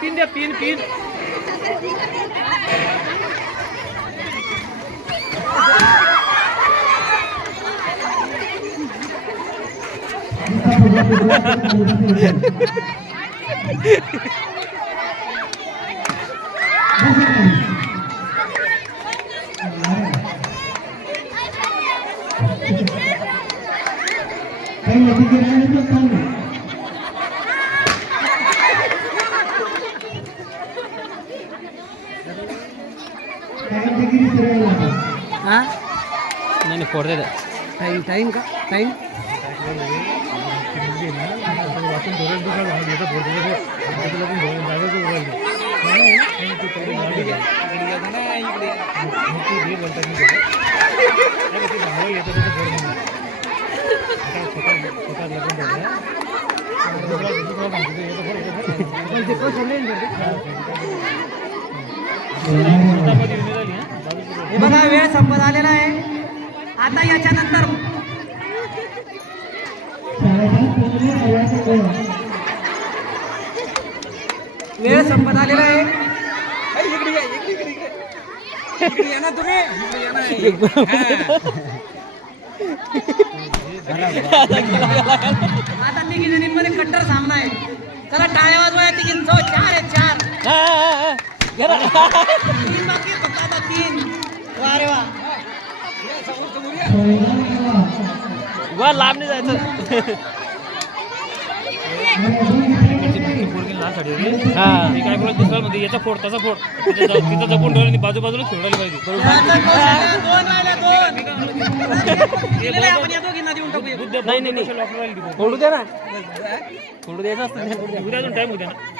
तीन द्या तीन तीन नहीं फोड़ दे टाइम टाइम का टाइम हे बघा वेळ संपत आलेला आहे आता याच्यानंतर वेळ संपत आलेला आहे इकडे या ना तुम्ही आता तिघी जणींमध्ये कट्टर सामना आहे चला टाळ्या वाजवा तिघींचो 4 आहे 4 तीन बाकी आहे फक्त आता 3 वा रे वा वा लांब नाही जायचं हा काय बोलत दुसरा मध्ये याचा फोड त्याचा फोड तिथं जपून ठेवलं बाजू बाजूला सोडायला पाहिजे नाही फोडू द्या ना फोडू द्यायचं असतं टाइम होत्या ना